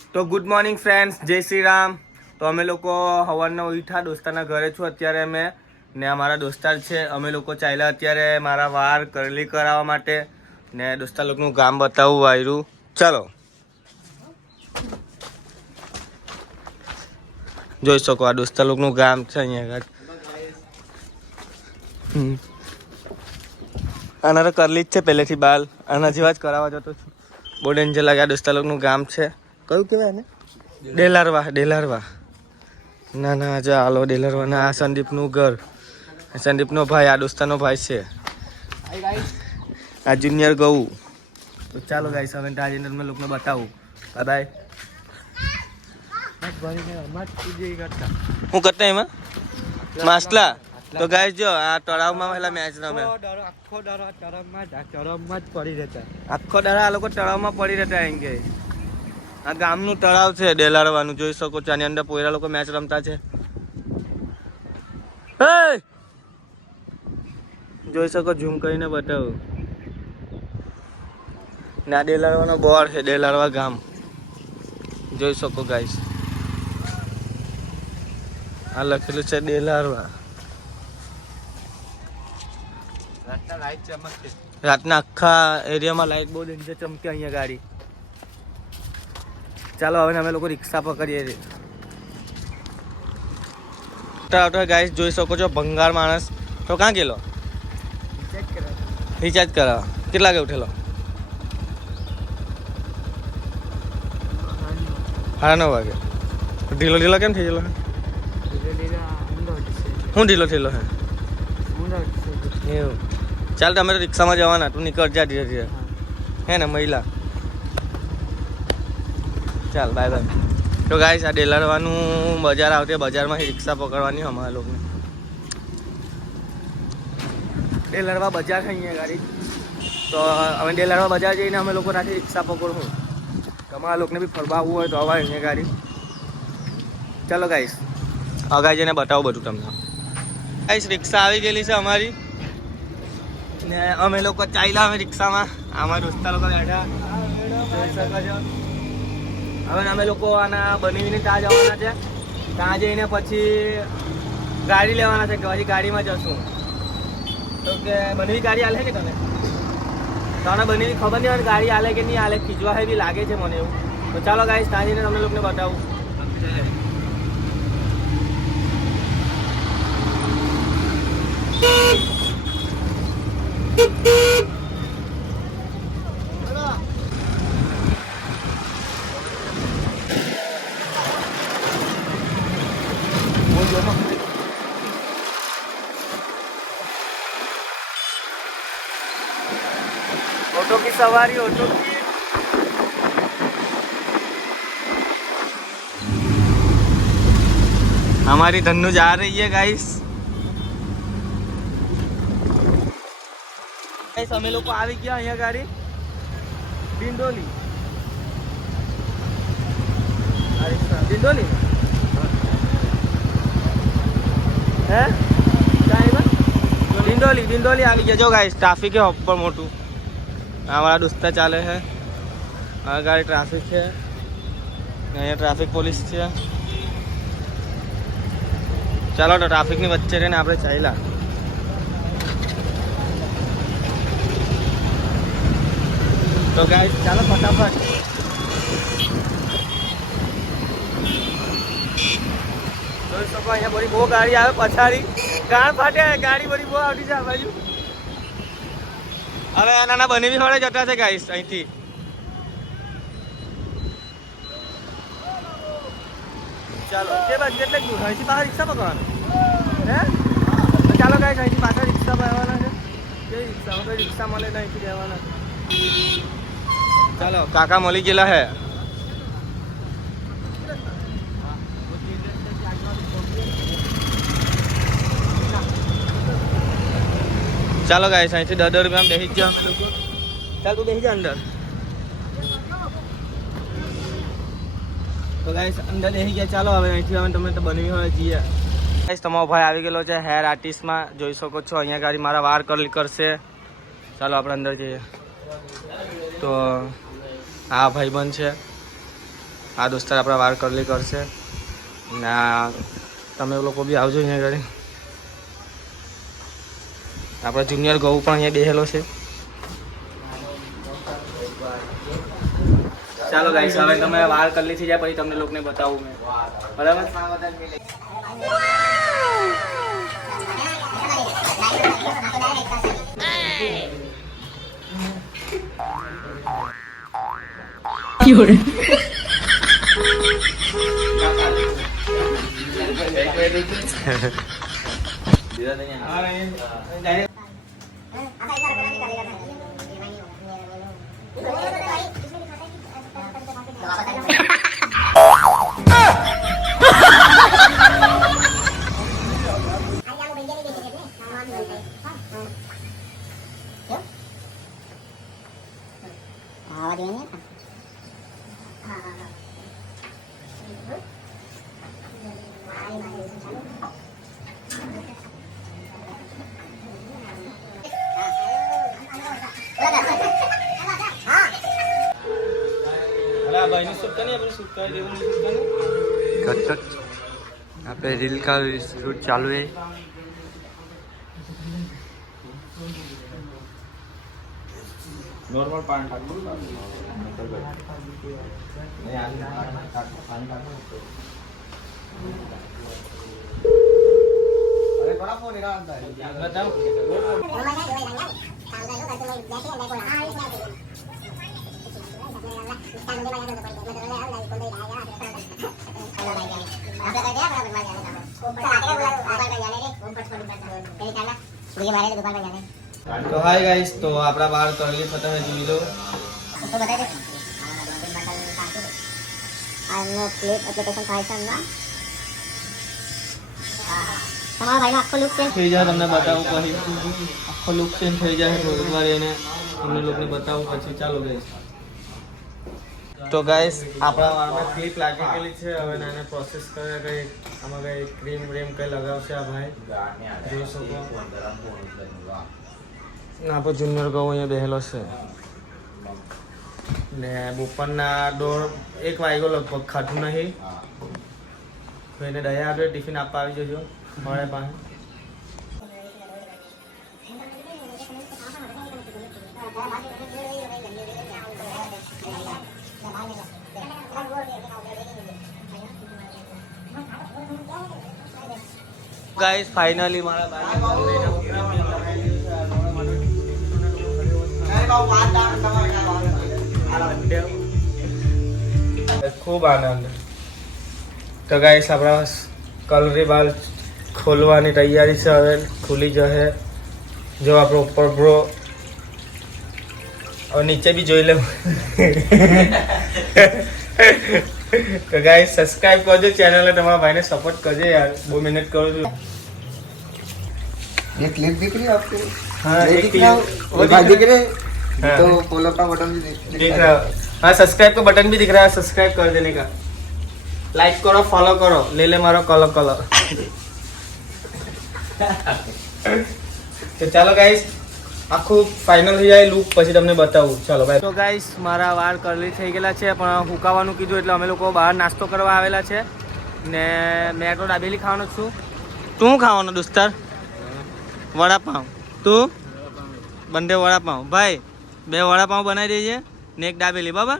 તો good morning friends, જય શ્રી રામ. તો અમે લોકો સવારના ઉઠ્યા, દોસ્તારના ઘરે છું અત્યારે અમે ને અમારા દોસ્તાર છે. અમે લોકો ચાલ્યા અત્યારે મારા વાળ કરલી કરાવવા માટે ને દોસ્તાર લોકોનું ગામ બતાવવું આવ્યું. ચાલો જોઈ શકો, આ દોસ્તાર લોકોનું ગામ છે અહીંયા આગળ. આના તો કરલી જ છે પહેલેથી બાલ, આના જેવા જ કરાવવા જતો છું. બહુ ડેન્જર લાગે. આ દોસ્તાર લોકોનું ગામ છે, કયું કહેવાય ને? ડેલારવા. ના ના, જો હાલો ડેલરવા. ના, આ સંદીપનું ઘર, સંદીપનો ભાઈ, આ દોસ્તારનો ભાઈ છે. આ જુનિયર ગૌ. તો ચાલો ગાઈસ, હવે રાજેન્દ્ર મેં લોકોને બતાવું. બાય હું કરતા એમાં માસલા. તો ગાઈસ જો આ તળાવમાં પહેલા મેચ રમે. આખો દાડા આ લોકો તળાવમાં પડી રહેતા. એમ કે આ ગામનું તળાવ છે ડેલારવાનું, જોઈ શકો છો. આની અંદર પોયરા લોકો મેચ રમતા છે. જોઈ શકો, ઝૂમ કરીને બતાવું. ના, ડેલારવાનો બોર્ડ છે, ડેલારવા ગામ. જોઈ શકો ગાઈસ, આ લખેલું છે ડેલારવા. રાતના આખા એરિયામાં લાઈટ બહુ ડેન્જર ચમકે અહીંયા ગાડી. ચાલો હવે અમે લોકો રિક્ષા પકડીએ છીએ. ગાઈસ જોઈ શકો છો, ભંગાર માણસ. તો ક્યાં ગયેલો? રિચાર્જ કરાવવા. કેટલા વાગે ઉઠેલો? 9:30 વાગે. ઢીલો કેમ થઈ ગયેલો? હું ઢીલો થયેલો હે એવું? ચાલ, તમે તો રિક્ષામાં જવાના, તું નીકળ જા ધીરે ધીરે, હે ને મહિલા. ચાલ બાય બાય. તો ગાઈસ, આ ડેલારવાનું બજાર આવતી, બજારમાં રિક્ષા પકડવાની અમારા લોકોને. ડેલારવા બજાર છે અહીંયા ગાડી. તો અમે ડેલારવા બજાર જઈને અમે લોકો ત્યાંથી રિક્ષા પકડવું. તમારા લોકોને બી ફરવા આવવું હોય તો આવા અહીંયા ગાડી. ચાલો ગાઈસ, અગાઈ જઈને બતાવો બધું તમને. ગાઈસ, રિક્ષા આવી ગયેલી છે અમારી ને અમે લોકો ચાલ્યા અમે રિક્ષામાં. અમારા દોસ્તા લોકો બેઠા, જોઈ શકો છો. હવે અમે લોકો આના બનીને ત્યાં જવાના છે. ત્યાં જઈને પછી ગાડી લેવાના છે, કે પછી ગાડીમાં જશું. તો કે બનવી ગાડી આલે કે તને? તને બનવી ખબર નહીં હોય ગાડી આલે કે નહીં આલે, ખીજવા બી લાગે છે મને એવું. તો ચાલો ગાઈસ, ત્યાં જઈને તમને લોકોને બતાવું. ऑटो की सवारी, ऑटो की हमारी धन्नू जा रही है गाइस. गाइस, અમે લોકો આવી ગયા અહીંયા ગાડી ડિંડોલી. ડિંડોલી હે ડિંડોલી આવી ગયા. જો ગાઈસ, ટ્રાફિક है ઉપર મોટું. हमारा दोस्ता चाले है, આ ગાડી ટ્રાફિક છે, અહીંયા ટ્રાફિક પોલીસ છે. ચાલો, તો ટ્રાફિકની વચ્ચે રહીને આપણે ચાલ્યા. તો ગાઈસ, ચાલો ફટાફટ. જોઈ શકો, અહીંયા બધી બહુ ગાડી આવે પછાડી. ગાળ ફાટે, ગાડી બધી બહુ આવતી છે આ બાજુ. હવે નાના બની બી વડે જતા છે ગાઈસ અહીંથી. ચાલો, તે બાજુ કેટલેક દૂર? અહીંથી પાછા રિક્ષા પકડવાનું હે? તો ચાલો ગાઈસ, અહીંથી પાછા રિક્ષા પકડવાના છે. કે રિક્ષા રિક્ષા મળે તો અહીંથી રહેવાના. ચાલો, કાકા મળી ગયેલા હે. ચાલો ગાઈસ, અહીંથી 10 રૂપિયામાં બેસી જ. ચાલ, તું બેસી જા અંદર. તો ગાઈસ, અંદર બેસી ગયા. ચાલો, હવે અહીંથી હવે તમે તો બનવી હોય જઈએ. ગાઈસ, તમારો ભાઈ આવી ગયેલો છે હેર આર્ટિસ્ટમાં. જોઈ શકો છો, અહીંયા ગાડી મારા વાળ કરલી કરશે. ચાલો આપણે અંદર જઈએ. તો આ ભાઈબંધ છે, આ દોસ્તાર આપણા વાળ કરલી કરશે ને તમે લોકો બી આવજો અહીંયા આગળ. આપણા જુનિયર ગૌ પણ અહીંયા બેહેલો છે. ચાલો ગાઈસ હવે તમે વાળ કરલી થઈ જાય પછી તમને લોકોને બતાવું મેં બરાબર. यहाँ पे रील का शूट चालू है. नॉर्मल पानी अरे बड़ा फोन निकालता है बताओ. तो हाय गाइस, तो अपना बाल करली खत्म है जी लो. तो बताइए આનો ક્લિપ એપ્લિકેશન થાય છે ના તમારા ભાઈનો આખો લુક ચેન્જ થઈ જાય. તમને બતાવું પછી આખો લુક ચેન્જ થઈ જાય થોડીક વાર એને તમને લોકોને બતાવું પછી. ચાલો ગાઈસ, તો ગાઈસ આપણા વાળમાં ક્લિપ લાગી ગયેલી છે. હવે નાને પ્રોસેસ કરે કઈ આમાં કઈ ક્રીમ વ્રીમ કઈ લગાવશે આ ભાઈ જોઈ શકો. આપણો જુનિયર ગૌ અહીંયા બેહેલો છે ને બપોરના 1 વાગ્યો લગભગ ખાધું નહીં તો એને દયા આપે ટિફિન આપવા આવી જજો મળે પાસે. ગાઈસ ફાઇનલી મારા ખૂબ આનંદ. તો ગાઈસ આપણા કલરી બાલ ખોલવાની તૈયારી છે. હવે ખુલી જશે. જો આપણો ઉપર બ્રો और नीचे भी જોઈ લો. તો ગાઈસ સબસ્ક્રાઇબ કરજો ચેનલ ને તમારા ભાઈને સપોર્ટ કરજો યાર. 2 મિનિટ કરું છું. ये क्लिप दिख रही है आपको? हाँ नहीं दिख रहा, वो दिख रहे हैं तो फॉलो का बटन भी दिख रहा है. हाँ सब्सक्राइब का बटन भी दिख रहा है, सब्सक्राइब कर देने का. लाइक करो, फॉलो करो, ले ले मारो कलर कलर. તો ચાલો ગાઈસ આખું ફાઇનલ થઈ જાય લુક પછી તમને બતાવું. ચાલો બાય. તો ગાઈસ મારા વાળ કરલી થઈ ગયેલા છે પણ હુકાવાનું કીધું એટલે અમે લોકો બહાર નાસ્તો કરવા આવેલા છે ને મેં તો દાબેલી ખાવાનો છું. તું ખાવાનો દોસ્તાર? વડાપાઉં. તું? બંને વડાપાઉં. ભાઈ 2 વડાપાઉં બનાવી દેજે ને 1 દાબેલી બરાબર.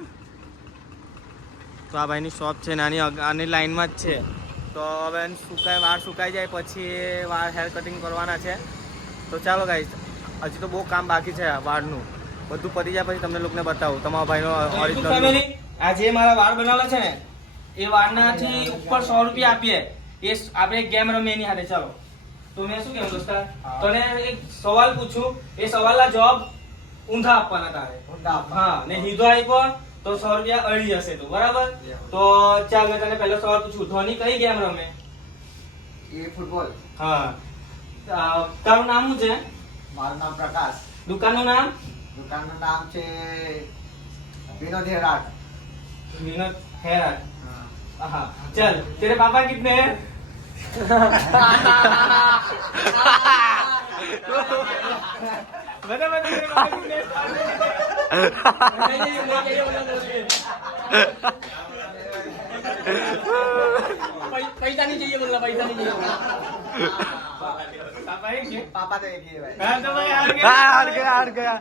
તો આ ભાઈની શોપ છે નાની આની લાઈનમાં જ છે. તો હવે વાળ સુકાઈ જાય પછી વાળ હેર કટિંગ કરવાના છે. તો ચાલો ગાઈસ હજી તો બહુ કામ બાકી છે વાળનું. બધું પતી જાય પછી તમને લોકોને બતાવું તમારા ભાઈનો ઓરિજિનલ. આ જે મારા વાળ બનાવેલા છે ને એ વાળનાથી ઉપર 100 રૂપિયા આપીએ. એ આપણે ગેમ રમીએ એની હાથે. ચાલો તો મેં શું કહેવું દોસ્તા તને એક સવાલ પૂછું, એ સવાલના જવાબ ઊંધા આપવાના તારે. હા ને સીધો આપ્યો તો 100 રૂપિયા અડી જશે તું બરાબર. તો ચાલ મેં તને પહેલો સવાલ પૂછું. ધોની કઈ ગેમ રમે? ये फुटबॉल. હા તારું નામ શું છે? મારું નામ પ્રકાશ. દુકાનનું નામ? દુકાનનું નામ છે विनोद हेराट. विनोद हेराट. हाँ चल तेरे पापा कितने हैं? बता बता तेरे पापा कितने हैं? પૈસા નહીં જોઈએ બોલના પૈસા નહીં જોઈએ પાપા એક છે પાપા તો એક ही है भाई हाँ तो भाई हार गया